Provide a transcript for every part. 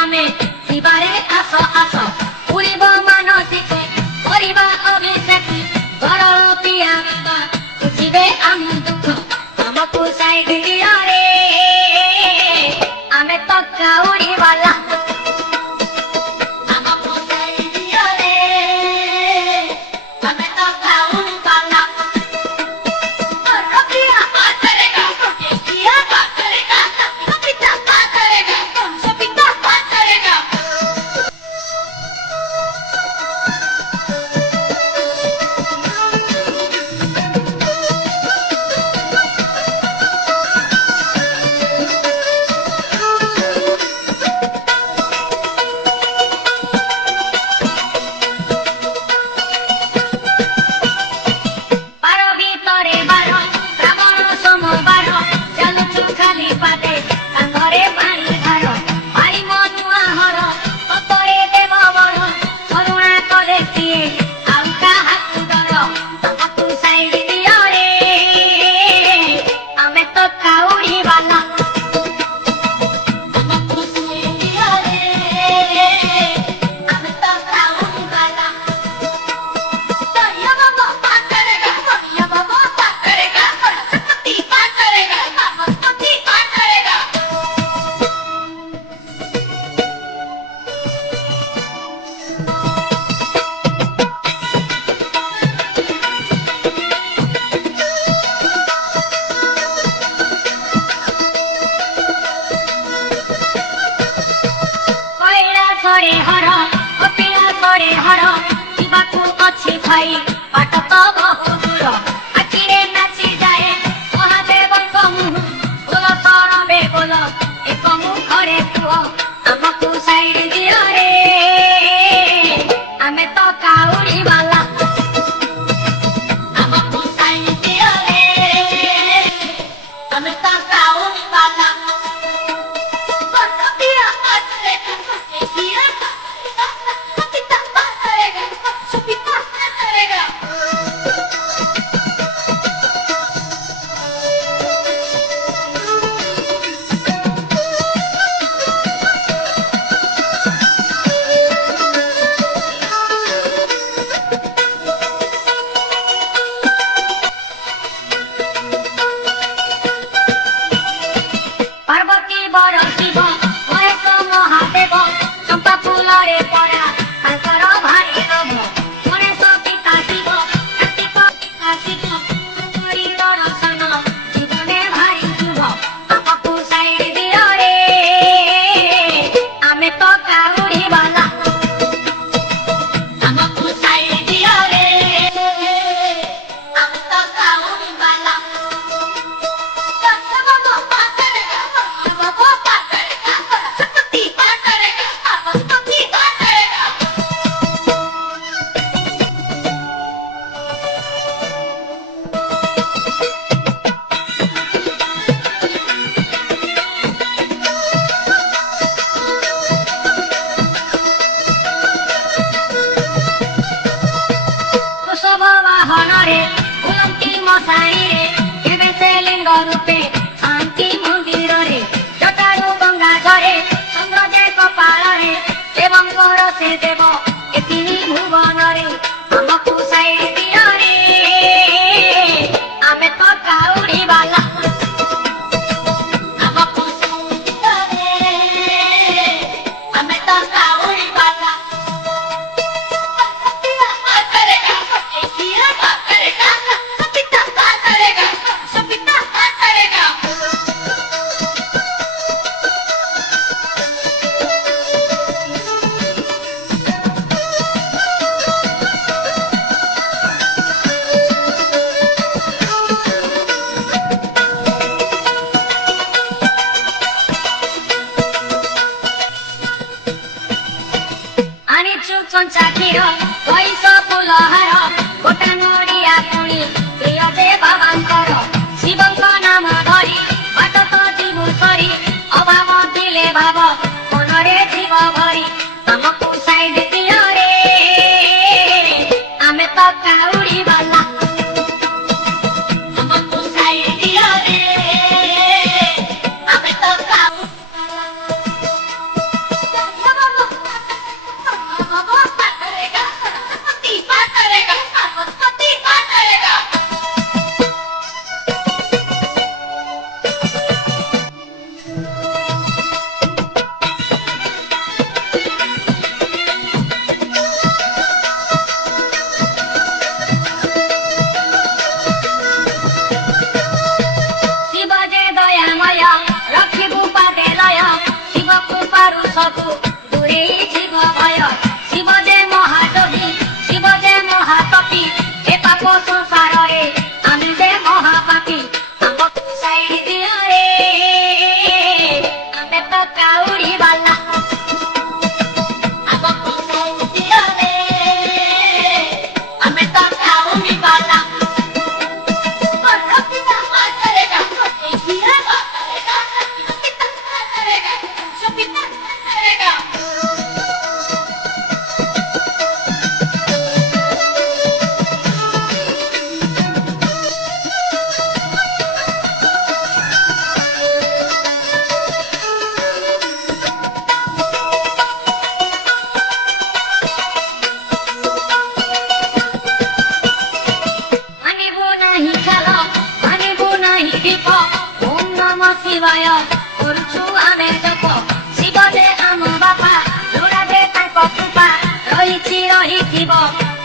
ଆମେ ଶିବାରେ ଆସ ଆସ ଉଡ଼ିବ ମାନସିକ କରିବା ଅଭିଷେକ ଘର ପିଆ ବାବା ବୁଝିବେ ଆମ ଦୁଃଖ ଆମକୁ ସାଇଡ୍ ଦିଅରେ ଆମେ ତ କାଉଡ଼ିବାଲା ଆମକୁ ସାଇଡ୍ ଦିଅରେ ଆମେ ତ କାଉଡ଼ିବାଲା ରବିଆ ପାତରେଗା କିଆ ପାତରେଗା କବିତା ପାତରେଗା ସବିତା ପାତରେଗା ବାର ଭିତରେ ବାର ଶ୍ରାବଣ ସୋମବାର ଚାଲୁଛୁ ଖାଲି ପାଦେ କାନ୍ଧରେ ପାଣି ଭାର ମାରିବ ନୂଆ ହର ସତରେ ଦେବ ବର କରୁଣା କରେ ସିଏ ଆଉ କାହାକୁ ଡର ଆମକୁ ସାଇଡ୍ ଦିଅରେ ଆମେ ତ କାଉଡ଼ିବାଲା ଆମକୁ ସାଇଡ୍ ଦିଅରେ ଆମେ ତ କାଉଡ଼ିବାଲା Saya mama patarega, ya mama patarega, pati patarega, mama pati patarega. কইলা সরে হর কপিলা সরে হর ଯିବାକୁ ଅଛି ଭାଇ ବାଟ ତ ବହୁ ଦୂର ଆଖିରେ ନାଚି ଯାଏ ମହାଦେବଙ୍କ ମୁହଁ ବୋଲ ତରବେ ବୋଲ ଏକ ମୁଖରେ କୁହ ଆମକୁ ସାଇଡ୍ ଦିଅରେ ଆମେ ତ କାଉଡ଼ିବାଲା ଆମକୁ ସାଇଡ୍ ଦିଅରେ ଆମେ ତ କାଉଡ଼ିବାଲା ରବିଆ ପାତରେଗା କିଆ ପାତରେଗା କବିତା ପାତରେଗା ସବିତା ପାତରେଗା ପାର୍ବତୀ ବର ଶିବ ମହେଶ ମହାଦେବ ଚମ୍ପା ଫୁଲରେ ପରା ତାଙ୍କର ଭାରି ଲୋଭ ଗଣେଶ ପିତା ଶିବ କାର୍ତ୍ତିକ ପିତା ଶିବ ସୁନ୍ଦରୀ ଦର୍ଶନ ଜୀବନେ ଭାରି ଶୁଭ ଆମକୁ ସାଇଡ୍ ଦିଅରେ ଆମେ ତ କାଉଡ଼ିବାଲା ଆମକୁ ସାଇଡ୍ ଦିଅରେ ଆମେ ତ କାଉଡ଼ିବାଲା କୁଶବ ବାହନରେ ବୁଲନ୍ତି ମଶାଣିରେ କେବେ ସେ ଲିଙ୍ଗ ରୂପେ ଶାନ୍ତି ମନ୍ଦିରରେ ଜଟାରୁ ଗଙ୍ଗା ଝରେ ଚନ୍ଦ୍ର ଯେ କପାଳରେ ଦେବଙ୍କର ସେ ଦେବ ଏ ତିନି ଭୁବନରେ ଆମକୁ ସାଇଡ୍ ଦିଅରେ ଆମେ ତ କାଉଡ଼ିବାଲା ଆମକୁ ସାଇଡ୍ ଦିଅରେ ଆମେ ତ କାଉଡ଼ିବାଲା ପାତରେଗା କିଆ ପାତରେଗା କବିତା ପାତରେଗା ସବିତା ପାତରେଗା ସବୁ ଦୂରେଇ ଯିବ ଭୟ ଶିବ ଯେ ମହାଯୋଗୀ ଶିବ ଯେ ମହାତପୀ ଏ ପାପ ସଂସାରରେ ଆମେ ଯେ ମହାପାପୀ ଆମକୁ ସାଇଡ୍ ଦିଅ ରେ ଆମେ ତ କାଉଡ଼ି ବାଲା ଆମକୁ ସାଇଡ୍ ଦିଅ ରେ ଆମେ ତ କାଉଡ଼ି ବାଲା ଶିବାୟ କରୁଛୁ ଆମେ ଜପ ଶିବ ଯେ ଆମ ବାପା ଲୋଡ଼ା ଯେ ତାଙ୍କ କୃପା ରହିଛି ରହିଥିବ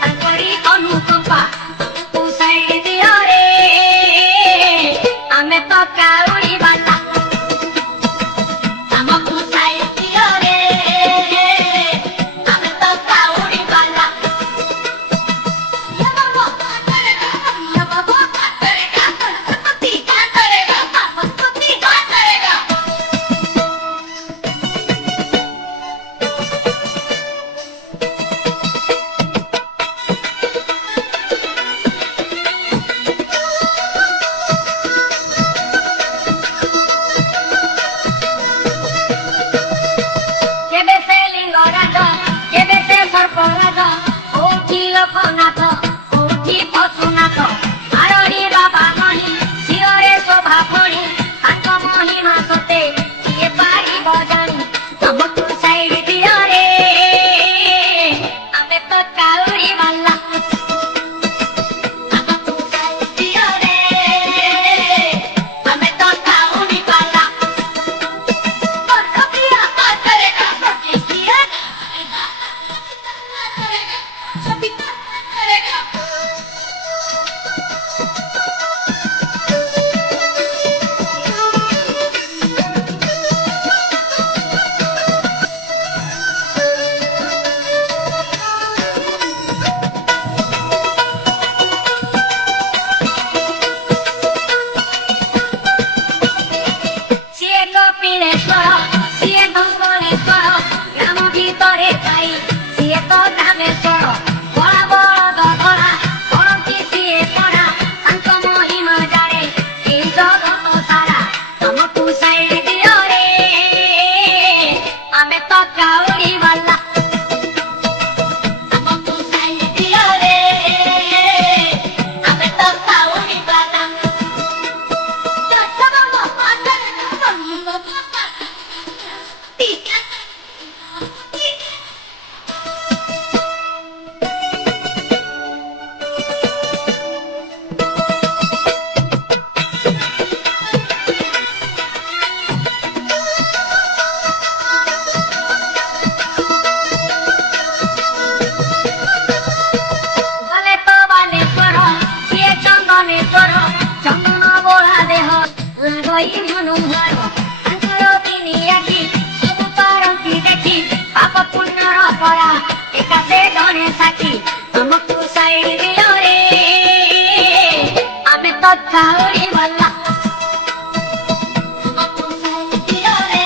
ତାଙ୍କରି ଅନୁକମ୍ପା ଆମକୁ ସାଇଡ୍ ଦିଅ ରେ ଆମେ ତ କାଉଡ଼ି ବାଲା ଆମକୁ ସାଇଡ୍ ଦିଅ ରେ ଆମେ ତ କାଉଡ଼ି ବାଲା ଲୋକନାଥ କୋଉଠି ପଶୁନାଥ ଆରଡ଼ି ବାବା ମଣି ଶିରରେ ଶୋଭା ଫଣି ତାଙ୍କ ମହିମା ସତେ କିଏ ପାରିବ ଜାଣି ଆମକୁ ସାଇଡ୍ ଦିଅ ରେ ଆମେ ତ କାଉଡ଼ି ବାଲା ଆମକୁ ସାଇଡ୍ ଦିଅ ରେ ଆମେ ତ କାଉଡ଼ି ବାଲା ସିଏ କପିଳେଶ୍ୱର ସିଏ ମଙ୍ଗଳେଶ୍ୱର ଗ୍ରାମ ଭିତରେ ଥାଇ ସିଏ ତ ଧାମେଶ୍ୱର ବଳା ବଳଦ ଧରା କରନ୍ତି ସିଏ ପରା ତାଙ୍କ ମହିମା ଜାଣେ ଏ ଜଗତ ସାରା ତମକୁ ସାଇଡ୍ ଦିଅ ରେ ଆମେ ତ କାଉଡ଼ି ବାଲା ଆମକୁ ସାଇଡ୍ ଦିଅ ରେ ଆମେ ତ କାଉଡ଼ି ବାଲା ଚନ୍ଦନ ବୋଳା ଦେହ ଲାଗଇ ମନୋହର ତାଙ୍କର ତିନି ଆଖି ସବୁ ପାରନ୍ତି ଦେଖି ପାପ ପୁଣ୍ୟର ପରା ଏକାତେ ଜଣେ ସାକ୍ଷୀ ଆମକୁ ସାଇଡ୍ ଦିଅ ରେ ଆମେ ତ କାଉଡ଼ି ବାଲା ଆମକୁ ସାଇଡ୍ ଦିଅ ରେ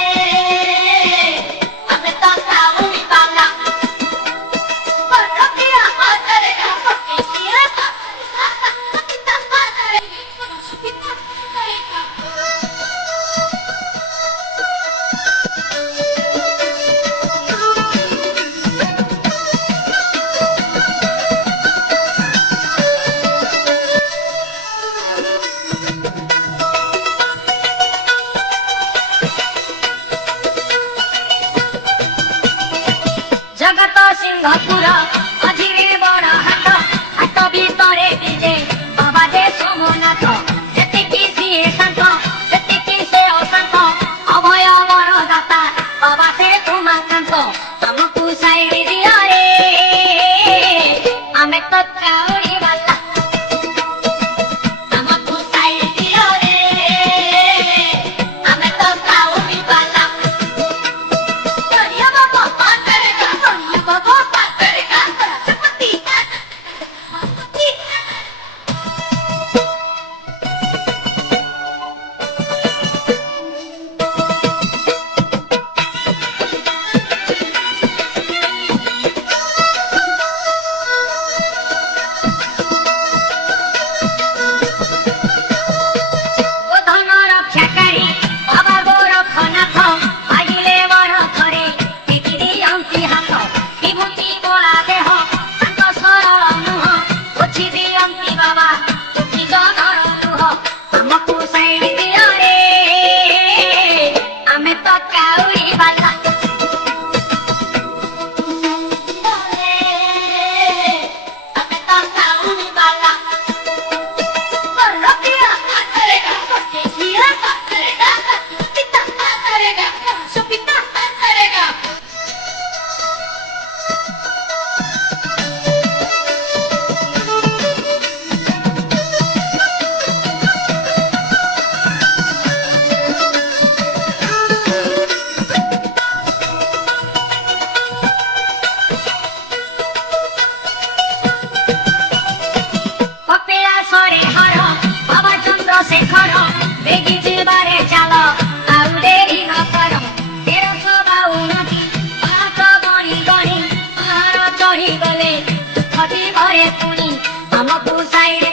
ଆମେ ତ କାଉଡ଼ି ବାଲା ଜଗତ ସିଂହପୁର ମଝିରେ ବଡ଼ ହାଟ ହାଟ ଭିତରେ ବିଜେ ବାବା ଯେ ସୋମନାଥ ଯେତିକି ସିଏ ଶାନ୍ତ ସେତିକି ସେ ଅଶାନ୍ତ ଅଭୟ ବର ଦାତା ବାବା ସେ ଉମାକାନ୍ତ ଆମକୁ ସାଇଡ୍ ଦିଅ ରେ ଆମେ ତ କାଉଡ଼ି ବାଲା ଆମକୁ ସାଇଡ୍ ଦିଅ ରେ ଆମେ ତ କାଉଡ଼ି ବାଲା পুষাই রে